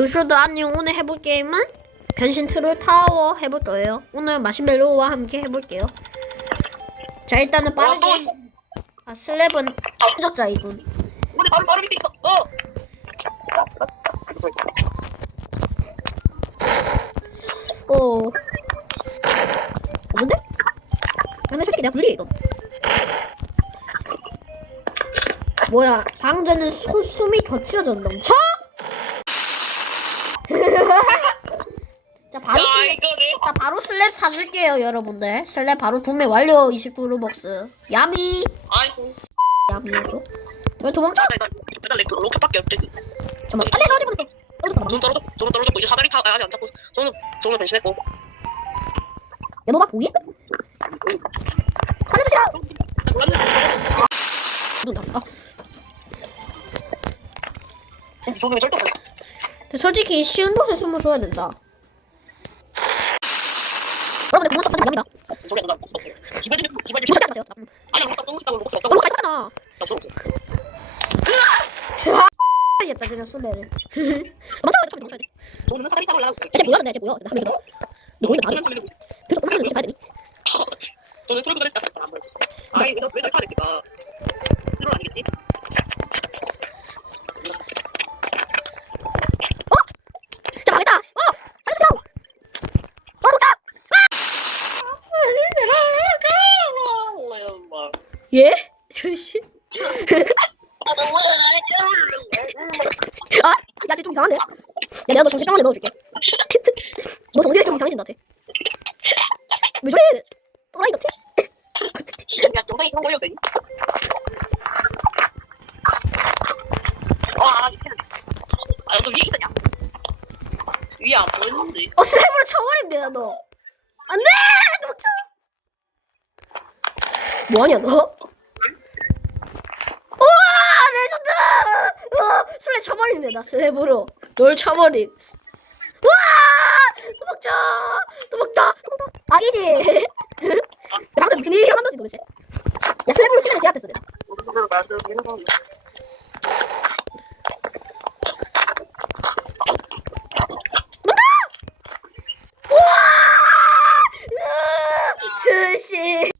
그수도 안녕 오늘 해볼 게임은 변신 트롤 타워 해볼 거예요. 오늘 마시멜로우와 함께 해볼게요. 자 일단은 빠르게 아 슬랩은 추적자 이군. 우리 바로 바로 밑에 있어. 어. 어. 뭔데? 근데 솔직히 내가 불리해 이거. 뭐야 방금 전에 소, 숨이 거칠어졌는데 엄청? 자 바로 야 슬랩. 자 바로 슬랩 사줄게요 여러분들 슬랩 바로 구매 완료 29루벅스 야미. 야미죠 왜 도망쳐? 나 일단 일단 내 로켓밖에 없지. 잠깐만 아 내가 어디 보냈어 눈 떨어져. 눈 떨어졌고 이제 사다리 타 아직 안 잡고 손을 손을 변신했고. 야너나 보이? 살려주시라 눈 아, 손을 절대 안 해. 근데 솔직히 쉬운 곳에 숨을 줘야 된다 여러분들 공원 갑니다 소리 안. 없어. 기바지 기바지. 지금 절대 하지 마세요 나쁜 아니 우리 썩고 싶다고 먹고 없다고. 너무 가있잖아 없어 없어. 했다 그냥 술래를 멈춰야 돼 멈춰야 돼 돈은 사다리 타고 올라가고. 쟤 뭐야 근데 쟤 뭐야 나 하면 너 보이는 바로 돈은 계속 하면 이렇게 봐야 되니 돈은. 안 보여. 아이 이거 왜날 타야 될까? 트롤 아니겠지? 자 망했다 어 살려주라고 어 도착 예? 저씨 아, 야, 쟤 좀 이상한데? 야, 내가 너 정신 병원에 넣어줄게. 너 정신이 좀 이상해진 것 같아. 왜 저래? 또라이 같아? 야 동상이 그런 걸려도 되니? 와 미치겠네. 아너 위에 있었냐? 위에 안 보였는데. 어, 슬랩으로 되나, 너. 안 돼! 도망쳐! 뭐하냐 너? 우와 레전드! 우와 술래 쳐버린대 나 스냅으로. 널 쳐버린 우와 도망쳐 도망다 아니지. 나한테 무슨 일이 한 거지 도대체 야 스냅으로 시간을 제압했어 내가. 우와!